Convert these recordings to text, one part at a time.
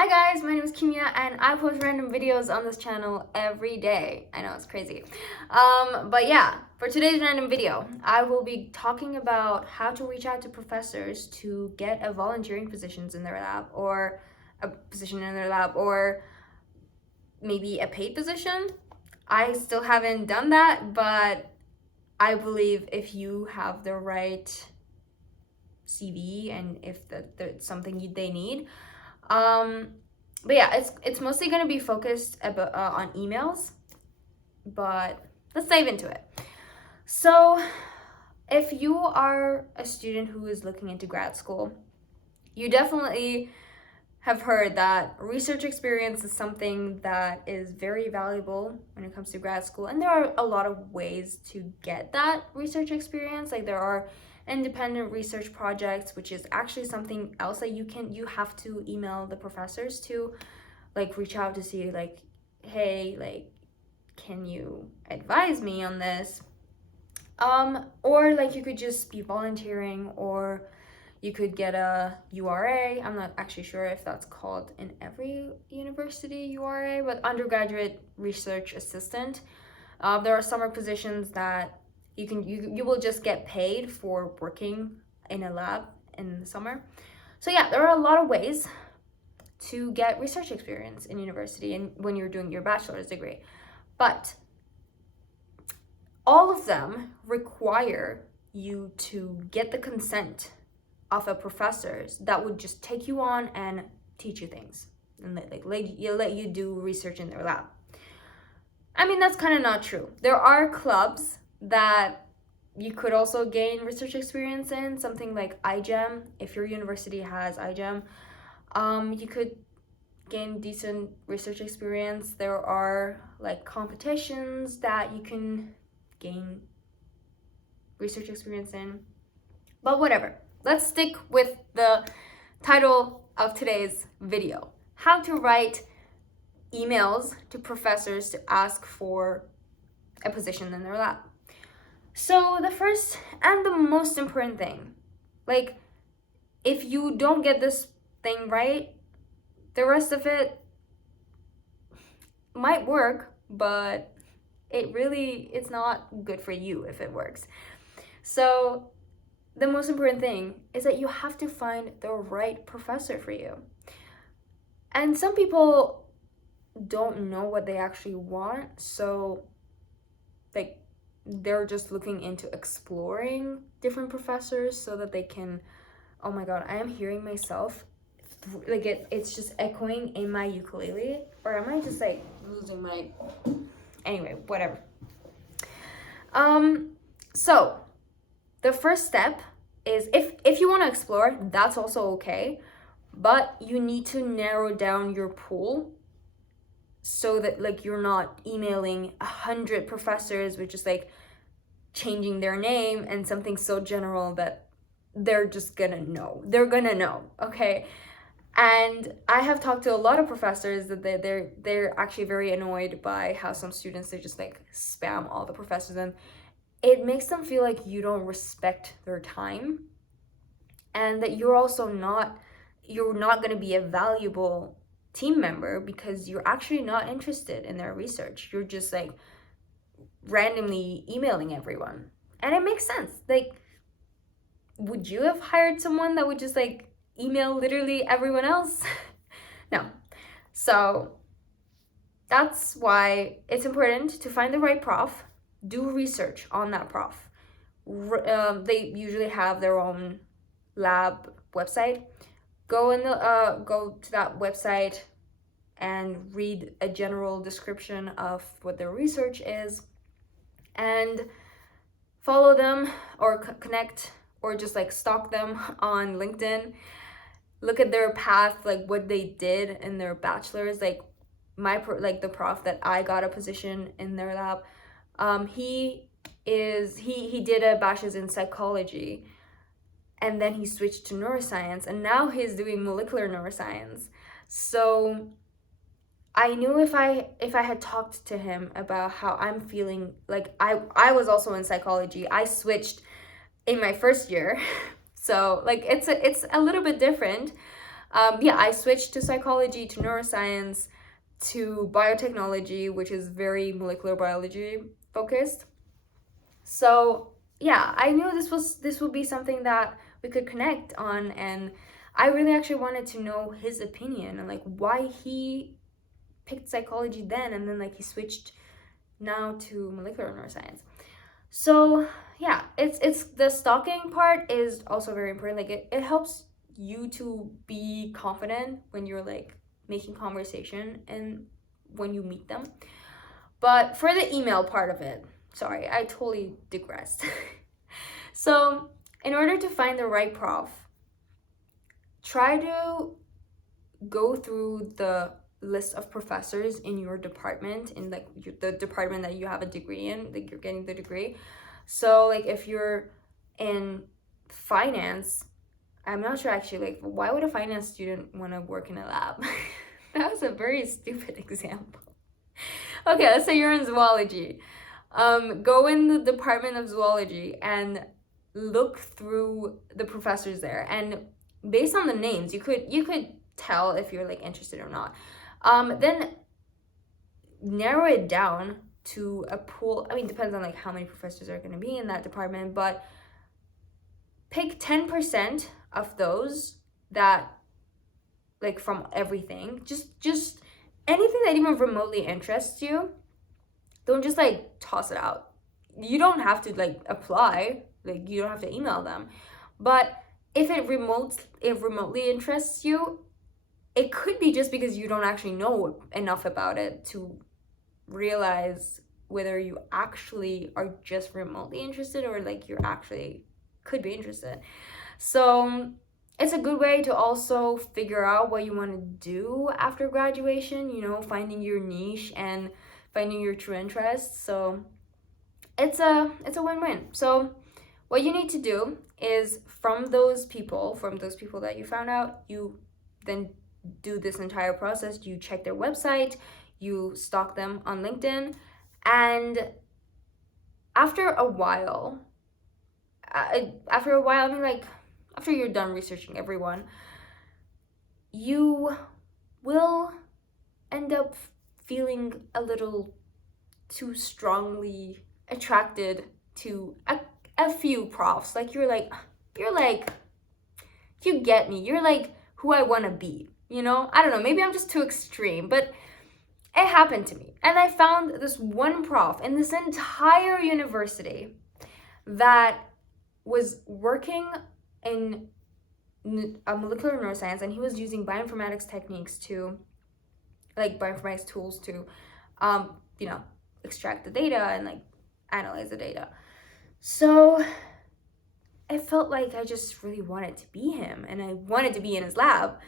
Hi guys, my name is Kimia and I post random videos on this channel every day. I know, it's crazy. But yeah, for today's random video, I will be talking about how to reach out to professors to get a volunteering positions in their lab or a position in their lab or maybe a paid position. I still haven't done that, but I believe if you have the right CV and if that's something they need, but yeah, it's mostly going to be focused on emails, but let's dive into it. So if you are a student who is looking into grad school, you definitely have heard that research experience is something that is very valuable when it comes to grad school, and there are a lot of ways to get that research experience. Like there are independent research projects, which is actually something else that you have to email the professors to, like reach out to see like, hey, like, can you advise me on this? Or like you could just be volunteering, or you could get a URA. I'm not actually sure if that's called in every university URA, but undergraduate research assistant. There are summer positions that you will just get paid for working in a lab in the summer. So yeah, there are a lot of ways to get research experience in university and when you're doing your bachelor's degree. But all of them require you to get the consent of a professors that would just take you on and teach you things and let you do research in their lab. I mean, that's kind of not true. There are clubs that you could also gain research experience in, something like iGEM. If your university has iGEM, you could gain decent research experience. There are like competitions that you can gain research experience in. But whatever. Let's stick with the title of today's video: how to write emails to professors to ask for a position in their lab. So the first and the most important thing, like, if you don't get this thing right, the rest of it might work, but it's not good for you if it works. So the most important thing is that you have to find the right professor for you. And some people don't know what they actually want, so like they're just looking into exploring different professors so that they can, oh my god, I am hearing myself like it's just echoing in my ukulele, or am I just like losing my, anyway, whatever. So the first step is, if you want to explore, that's also okay, but you need to narrow down your pool so that like you're not emailing 100 professors with just like changing their name and something so general that they're gonna know, okay? And I have talked to a lot of professors that they're actually very annoyed by how some students, they just like spam all the professors, and it makes them feel like you don't respect their time, and that you're not going to be a valuable team member because you're actually not interested in their research. You're just like randomly emailing everyone. And it makes sense. Like, would you have hired someone that would just like email literally everyone else? No. So that's why it's important to find the right prof, do research on that prof. They usually have their own lab website. Go to that website and read a general description of what their research is, and follow them or connect or just like stalk them on LinkedIn. Look at their path, like what they did in their bachelor's. Like the prof that I got a position in their lab, he did a bachelor's in psychology, and then he switched to neuroscience, and now he's doing molecular neuroscience. So I knew if I had talked to him about how I'm feeling, like I was also in psychology. I switched in my first year. So like it's a little bit different. Yeah, I switched to psychology, to neuroscience, to biotechnology, which is very molecular biology focused. So yeah, I knew this would be something that we could connect on, and I really actually wanted to know his opinion and like why he picked psychology then and then like he switched now to molecular neuroscience. So yeah, it's the stalking part is also very important. Like it helps you to be confident when you're like making conversation and when you meet them. But for the email part of it, sorry, I totally digressed. So in order to find the right prof, try to go through the list of professors in your department, in like the department that you have a degree in, like you're getting the degree. So like if you're in finance, I'm not sure actually, like why would a finance student want to work in a lab? That was a very stupid example. Okay, let's say you're in zoology. Go in the department of zoology and look through the professors there, and based on the names, you could tell if you're like interested or not. Then narrow it down to a pool. I mean, depends on like how many professors are going to be in that department, but pick 10% of those that like from everything. Just anything that even remotely interests you. Don't just like toss it out. You don't have to like apply, like you don't have to email them. But if it remotely interests you, it could be just because you don't actually know enough about it to realize whether you actually are just remotely interested or like you're actually could be interested. So it's a good way to also figure out what you want to do after graduation, finding your niche and finding your true interests. So it's a win-win. So what you need to do is from those people that you found out, you then do this entire process. You check their website, you stalk them on LinkedIn, and after a while, I mean like after you're done researching everyone, you will end up feeling a little too strongly attracted to a few profs. Like you're like you get me, you're like who I want to be, I don't know, maybe I'm just too extreme, but it happened to me. And I found this one prof in this entire university that was working in a molecular neuroscience, and he was using bioinformatics techniques to like bioinformatics tools to extract the data and like analyze the data. So it felt like I just really wanted to be him and I wanted to be in his lab.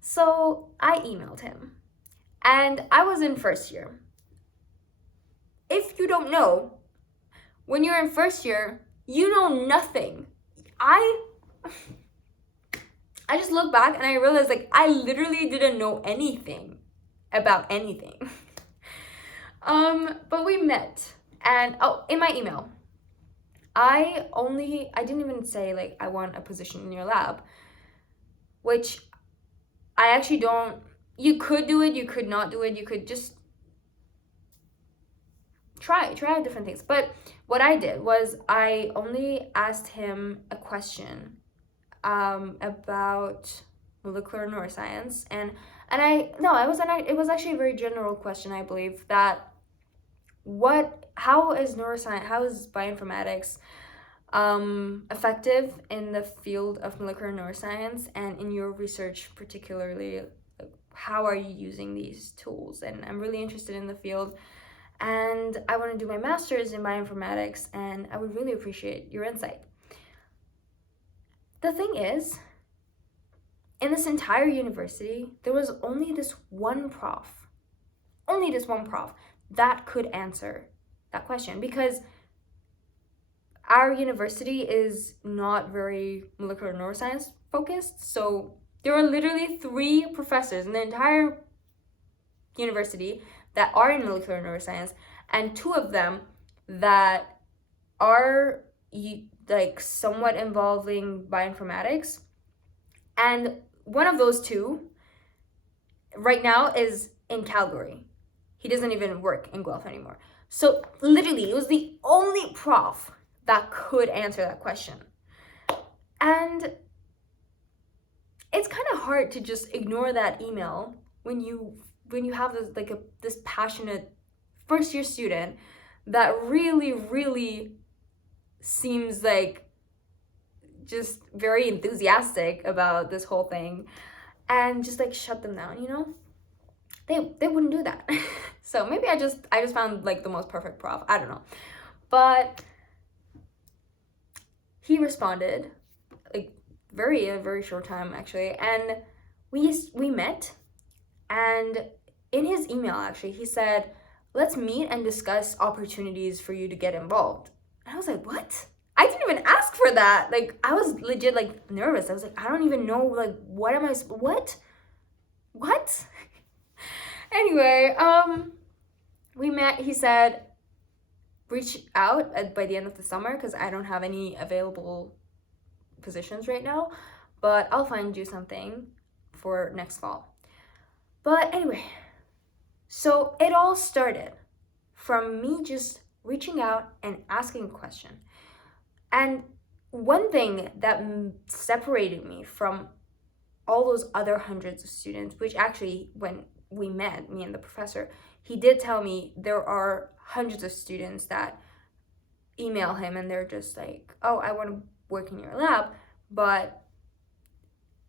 So I emailed him, and I was in first year. If you don't know, when you're in first year, you know nothing. I just look back and I realized like I literally didn't know anything about anything. But we met, and in my email, I didn't even say like I want a position in your lab, which I actually don't. You could do it, you could not do it, you could just try out different things. But what I did was I only asked him a question about molecular neuroscience, and it was actually a very general question. I believe that how is bioinformatics effective in the field of molecular neuroscience, and in your research particularly, like, how are you using these tools? And I'm really interested in the field, and I want to do my master's in bioinformatics, and I would really appreciate your insight. The thing is, in this entire university, there was only this one prof that could answer that question, because our university is not very molecular neuroscience focused. So there are literally 3 professors in the entire university that are in molecular neuroscience, and 2 of them that are like somewhat involving bioinformatics. And one of those two right now is in Calgary. He doesn't even work in Guelph anymore. So literally, it was the only prof that could answer that question. And it's kind of hard to just ignore that email when you have this passionate first year student that really seems like just very enthusiastic about this whole thing, and just like shut them down, you know? They wouldn't do that. So maybe I just found like the most perfect prof. I don't know. But he responded like a very short time actually, and we met, and in his email actually he said, let's meet and discuss opportunities for you to get involved. And I was like, what? I didn't even ask for that. Like, I was legit like nervous. I was like, I don't even know, like, what am I what? Anyway, we met. He said reach out by the end of the summer because I don't have any available positions right now, but I'll find you something for next fall. But anyway, so it all started from me just reaching out and asking a question. And one thing that separated me from all those other hundreds of students, which actually when we met, me and the professor, he did tell me there are hundreds of students that email him and they're just like, oh, I want to work in your lab. But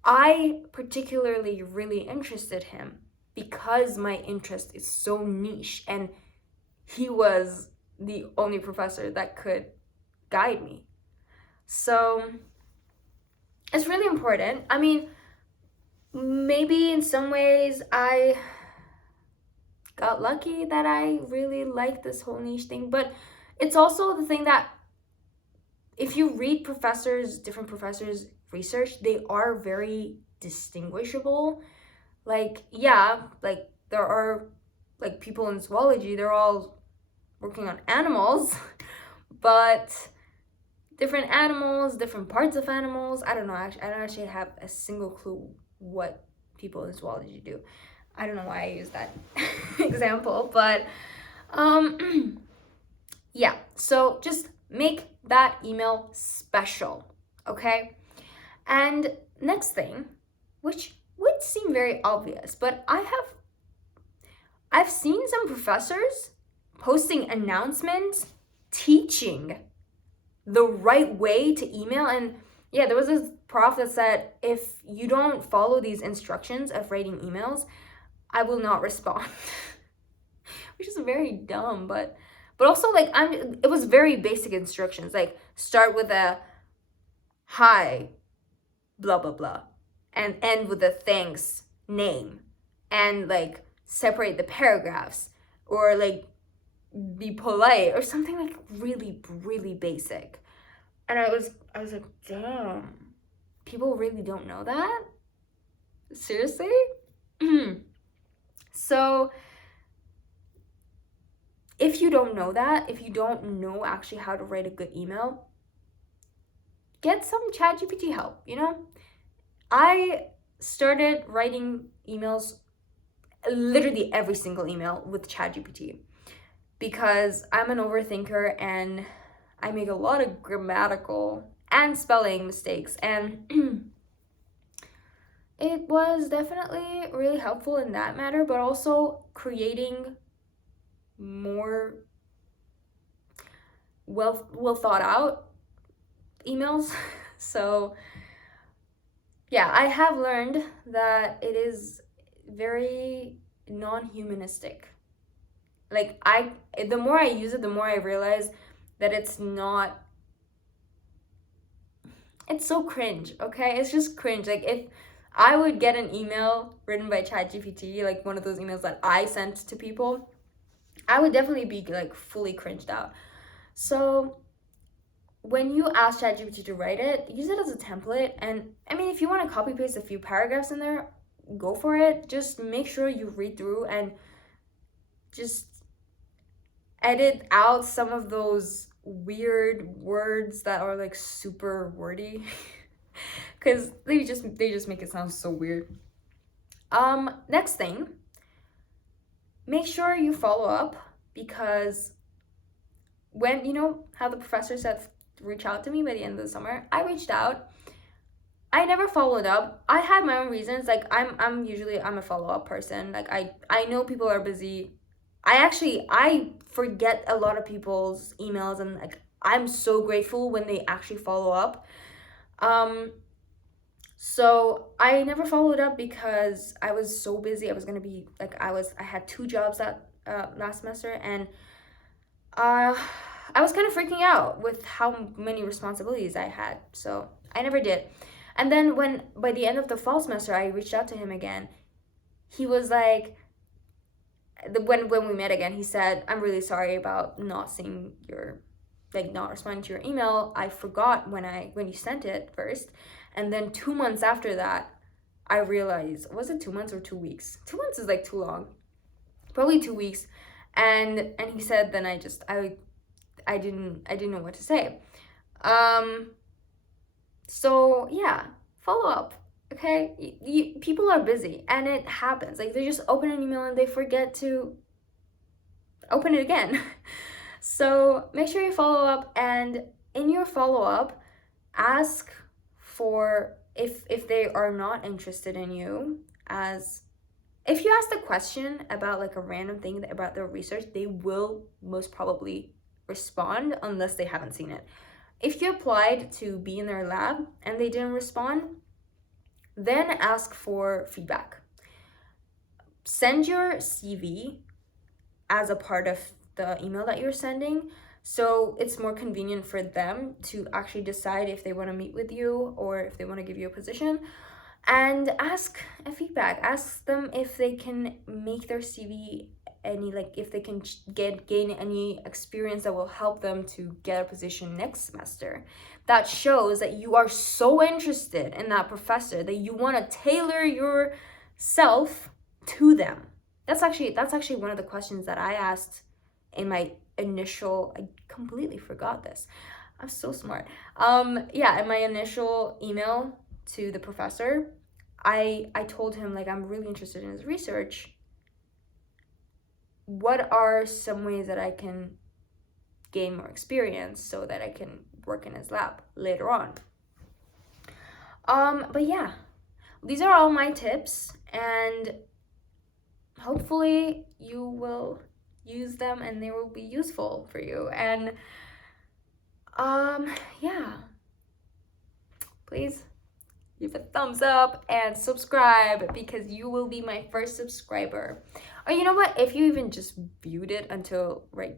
I particularly really interested him because my interest is so niche, and he was the only professor that could guide me. So it's really important. I mean, maybe in some ways I got lucky that I really like this whole niche thing, but it's also the thing that if you read different professors' research, they are very distinguishable. Like, yeah, like there are like people in zoology, they're all working on animals, but different animals, different parts of animals. I don't know. I don't actually have a single clue what people in zoology do. I don't know why I use that example, but yeah. So just make that email special, okay? And next thing, which would seem very obvious, but I've seen some professors posting announcements teaching the right way to email. And yeah, there was this prof that said, if you don't follow these instructions of writing emails, I will not respond. Which is very dumb, but also like it was very basic instructions, like start with a hi, blah blah blah, and end with a thanks name, and like separate the paragraphs, or like be polite or something like really basic. And I was like, damn, people really don't know that? Seriously? So if you don't know that, if you don't know actually how to write a good email, get some ChatGPT help, you know? I started writing emails, literally every single email, with ChatGPT, because I'm an overthinker and I make a lot of grammatical and spelling mistakes, and it was definitely really helpful in that matter, but also creating more well thought out emails. So yeah, I have learned that it is very non-humanistic. Like, the more I use it, the more I realize that it's so cringe, okay? It's just cringe. Like, if I would get an email written by ChatGPT, like one of those emails that I sent to people, I would definitely be like fully cringed out. So when you ask ChatGPT to write it, use it as a template. And I mean, if you want to copy paste a few paragraphs in there, go for it. Just make sure you read through and just edit out some of those weird words that are like super wordy. because they just make it sound so weird. Next thing, make sure you follow up, because when, you know how the professor said reach out to me by the end of the summer, I reached out. I never followed up. I had my own reasons. Like I'm usually I'm a follow-up person. Like I know people are busy. I forget a lot of people's emails, and like I'm so grateful when they actually follow up. Um so I never followed up because I was so busy. I was gonna be like I had two jobs that last semester, and uh I was kind of freaking out with how many responsibilities I had. So I never did. And then when by the end of the fall semester I reached out to him again, he was like, when we met again, he said, "I'm really sorry about not seeing your, like not responding to your email. I forgot when you sent it first." And then 2 months after that, I realized, was it 2 months or 2 weeks? 2 months is like too long. Probably 2 weeks. And he said, then I didn't know what to say. So yeah, follow up. Okay, people are busy, and it happens. Like they just open an email and they forget to open it again. So make sure you follow up, and in your follow up, ask for, if they are not interested in you, as if you ask the question about like a random thing about their research, they will most probably respond unless they haven't seen it. If you applied to be in their lab and they didn't respond, then ask for feedback. Send your CV as a part of the email that you're sending, so it's more convenient for them to actually decide if they want to meet with you or if they want to give you a position. And ask a feedback. Ask them if they can make their CV any, like if they can gain any experience that will help them to get a position next semester, that shows that you are so interested in that professor that you want to tailor yourself to them. That's actually one of the questions that I asked in my initial, I completely forgot this, I'm so smart. Yeah, in my initial email to the professor, I told him, like, I'm really interested in his research. What are some ways that I can gain more experience so that I can work in his lab later on? But yeah, these are all my tips, and hopefully you will use them and they will be useful for you. And yeah, please leave a thumbs up and subscribe, because you will be my first subscriber. Or you know what, if you even just viewed it until right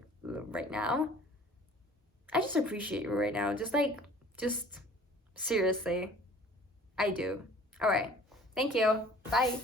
now, I just appreciate you right now. Just seriously, I do. All right, thank you, bye.